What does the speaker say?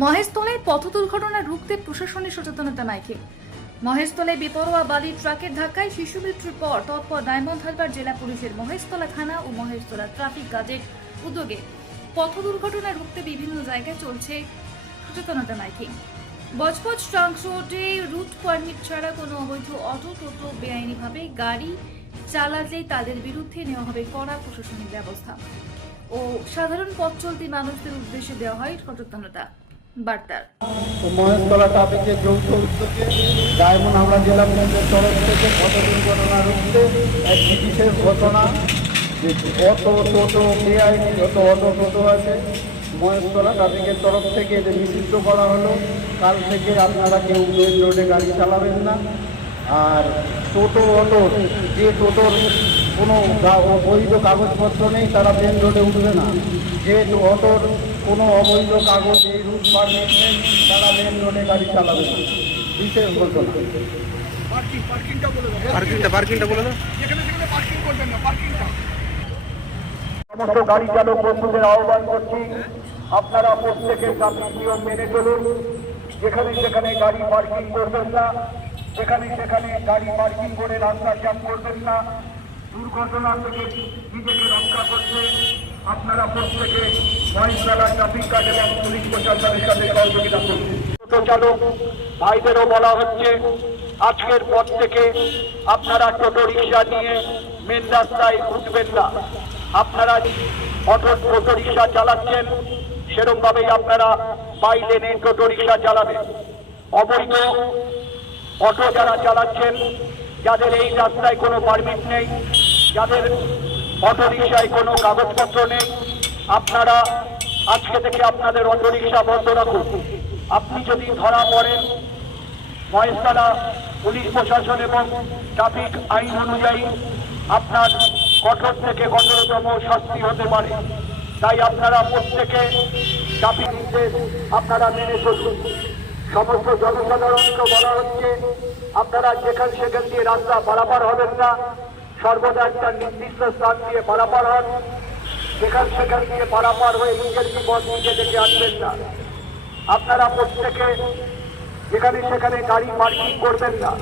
মহেশতলায় পথ দুর্ঘটনা রুখতে প্রশাসনের সচেতনতা মাইকিং। মহেশতলায় বেপরোয়া বালির ট্রাকের ধাক্কায় শিশু মৃত্যুর পর তৎপর ডায়মন্ড হারবার জেলা পুলিশের মহেশতলা থানা ও মহেশতলা ট্রাফিক গার্ডের উদ্যোগে পথ দুর্ঘটনা রুখতে বিভিন্ন জায়গায় চলছে সচেতনতা মাইকিং। বজবজ ট্রাঙ্ক রোডে রুট পারমিট ছাড়া কোনো অবৈধ অটো টোটো বেআইনিভাবে গাড়ি চালালে তাদের বিরুদ্ধে নেওয়া হবে কড়া প্রশাসনিক ব্যবস্থা ও সাধারণ পথ চলতি মানুষদের উদ্দেশ্যে দেওয়া হয় সচেতনতা বার্তা। মহেশতলা ট্রাফিকের যৌথ উদ্যোগে ডায়মন্ড হারবার জেলা পুলিশের তরফ থেকে পথ দুর্ঘটনা রুখতে এক বিশেষ ঘোষণা যে অটো টোটো বেআইনি যত অটো টোটো আছে মহেশতলা ট্রাফিকের তরফ থেকে এদের নিষিদ্ধ করা হলো। কাল থেকে আপনারা কেউ মেন রোডে গাড়ি চালাবেন না। আর টোটো অটো যে টোটোর কোনো অবৈধ কাগজপত্র নেই তারা মেন রোডে উঠবে না। যে অটোর কোনো অবৈধ কাগজ এই রুট পারমিট নেই তারা মেন রোডে গাড়ি চালাবে না। বিশেষ ঘোষণা। পার্কিংটা বলে দাও। সমস্ত গাড়ি চালক বন্ধুদের আহ্বান করছি, আপনারা প্রত্যেকে ট্রাফিক নিয়ম মেনে চলুন। যেখানে সেখানে গাড়ি পার্কিং করবেন না, যেখানে সেখানে গাড়ি পার্কিং করে রাস্তা জ্যাম করবেন না। দুর্ঘটনা থেকে নিজেকে রক্ষা করতে আপনারা প্রত্যেকে মহেশতলা ট্রাফিক গার্ড এবং পুলিশ প্রশাসনের সাথে সহযোগিতা করুন। টোটো চালক ভাইদেরও বলা হচ্ছে, আজকের পর থেকে আপনারা টোটো রিক্সা নিয়ে মেন রাস্তায় উঠবেন না। আপনারা টোটো রিক্সা চালাচ্ছেন সেরকমভাবেই আপনারা বাই লেনে টোটো রিক্সা চালাবেন। অবৈধ অটো যারা চালাচ্ছেন, যাদের এই রাস্তায় কোনো পারমিট নেই, যাদের অটো রিক্সায় কোনো কাগজপত্র নেই, আপনারা আজকে থেকে আপনাদের অটো রিক্সা বন্ধ রাখুন। আপনি যদি ধরা পড়েন, মহেশতলা পুলিশ প্রশাসন এবং ট্রাফিক আইন অনুযায়ী আপনার কঠোর থেকে কঠোরতম শাস্তি হতে পারে। তাই আপনারা প্রত্যেকে ট্রাফিক নির্দেশ আপনারা মেনে চলুন। সমস্ত জনসাধারণকে বলা হচ্ছে, আপনারা যেখানে সেখান দিয়ে রাস্তা পারাপার হবেন না। সর্বদা একটা নির্দিষ্ট স্থান দিয়ে পারাপার হন। সেখান দিয়ে পারাপার হয়ে নিজের বিপদ নিজে ডেকে আনবেন না। আপনারা প্রত্যেকে যেখানে সেখানে গাড়ি পার্কিং করবেন না।